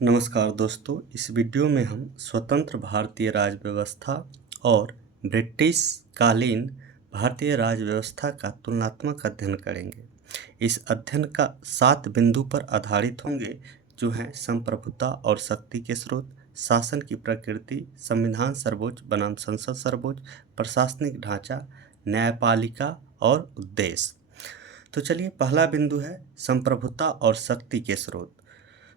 नमस्कार दोस्तों, इस वीडियो में हम स्वतंत्र भारतीय राज्य व्यवस्था और ब्रिटिश कालीन भारतीय राज्य व्यवस्था का तुलनात्मक अध्ययन करेंगे। इस अध्ययन का 7 बिंदु पर आधारित होंगे, जो हैं संप्रभुता और शक्ति के स्रोत, शासन की प्रकृति, संविधान सर्वोच्च बनाम संसद सर्वोच्च, प्रशासनिक ढांचा, न्यायपालिका और उद्देश्य। तो चलिए, पहला बिंदु है संप्रभुता और शक्ति के स्रोत।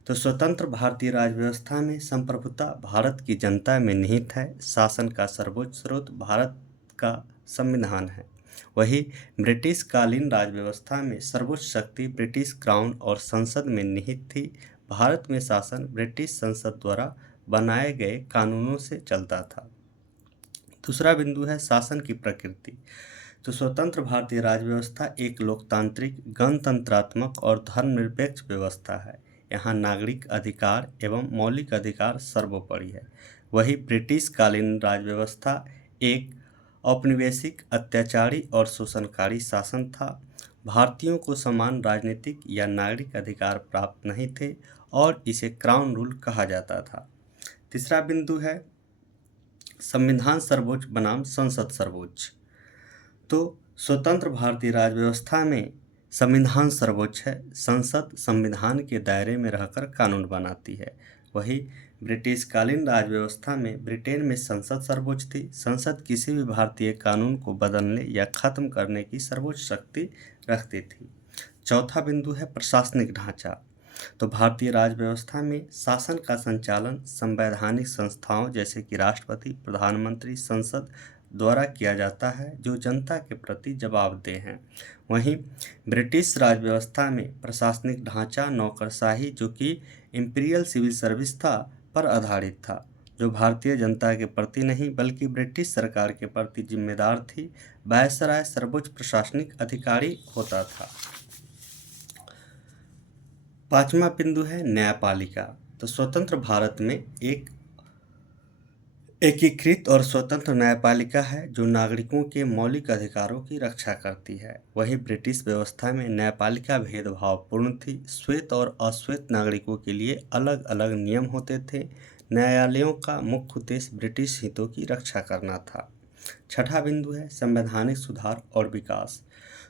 तो स्वतंत्र भारतीय राज्य व्यवस्था में संप्रभुता भारत की जनता में निहित है। शासन का सर्वोच्च स्रोत भारत का संविधान है। वही ब्रिटिश कालीन राज्य व्यवस्था में सर्वोच्च शक्ति ब्रिटिश क्राउन और संसद में निहित थी। भारत में शासन ब्रिटिश संसद द्वारा बनाए गए कानूनों से चलता था। दूसरा बिंदु है शासन की प्रकृति। तो स्वतंत्र भारतीय राज्य व्यवस्था एक लोकतांत्रिक, गणतंत्रात्मक और धर्मनिरपेक्ष व्यवस्था है। यहाँ नागरिक अधिकार एवं मौलिक अधिकार सर्वोपरि है। वही ब्रिटिश कालीन राज्य व्यवस्था एक औपनिवेशिक, अत्याचारी और शोषणकारी शासन था। भारतीयों को समान राजनीतिक या नागरिक अधिकार प्राप्त नहीं थे और इसे क्राउन रूल कहा जाता था। तीसरा बिंदु है संविधान सर्वोच्च बनाम संसद सर्वोच्च। तो स्वतंत्र भारतीय राज्य व्यवस्था में संविधान सर्वोच्च है। संसद संविधान के दायरे में रहकर कानून बनाती है। वही ब्रिटिश कालीन राज्य व्यवस्था में ब्रिटेन में संसद सर्वोच्च थी। संसद किसी भी भारतीय कानून को बदलने या खत्म करने की सर्वोच्च शक्ति रखती थी। चौथा बिंदु है प्रशासनिक ढांचा। तो भारतीय राज्य व्यवस्था में शासन का संचालन संवैधानिक संस्थाओं जैसे कि राष्ट्रपति, प्रधानमंत्री, संसद द्वारा किया जाता है, जो जनता के प्रति जवाबदेह हैं। वहीं ब्रिटिश राज व्यवस्था में प्रशासनिक ढांचा नौकरशाही, जो कि इंपीरियल सिविल सर्विस था, पर आधारित था, जो भारतीय जनता के प्रति नहीं बल्कि ब्रिटिश सरकार के प्रति जिम्मेदार थी। वायसराय सर्वोच्च प्रशासनिक अधिकारी होता था। पांचवा बिंदु है न्यायपालिका। तो स्वतंत्र भारत में एक एकीकृत और स्वतंत्र न्यायपालिका है, जो नागरिकों के मौलिक अधिकारों की रक्षा करती है। वही ब्रिटिश व्यवस्था में न्यायपालिका भेदभावपूर्ण थी। श्वेत और अश्वेत नागरिकों के लिए अलग अलग नियम होते थे। न्यायालयों का मुख्य उद्देश्य ब्रिटिश हितों की रक्षा करना था। छठा बिंदु है संवैधानिक सुधार और विकास।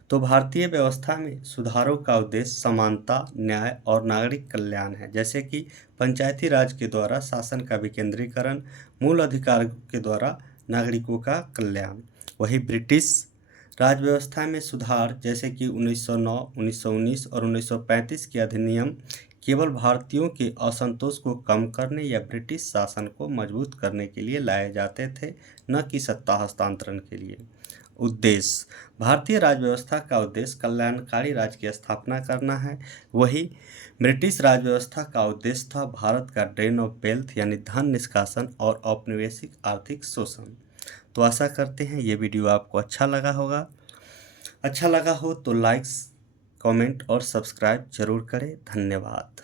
तो भारतीय व्यवस्था में सुधारों का उद्देश्य समानता, न्याय और नागरिक कल्याण है, जैसे कि पंचायती राज के द्वारा शासन का विकेंद्रीकरण, मूल अधिकार के द्वारा नागरिकों का कल्याण। वही ब्रिटिश राज व्यवस्था में सुधार जैसे कि 1909, 1919 और 1935 के अधिनियम केवल भारतीयों के असंतोष को कम करने या ब्रिटिश शासन को मजबूत करने के लिए लाए जाते थे, न कि सत्ता हस्तांतरण के लिए। उद्देश्य भारतीय राज व्यवस्था का उद्देश्य कल्याणकारी राज्य की स्थापना करना है। वही ब्रिटिश राज व्यवस्था का उद्देश्य था भारत का ड्रेन ऑफ वेल्थ यानी धन निष्कासन और औपनिवेशिक आर्थिक शोषण। तो आशा करते हैं ये वीडियो आपको अच्छा लगा होगा। अच्छा लगा हो तो लाइक्स, कमेंट और सब्सक्राइब जरूर करें। धन्यवाद।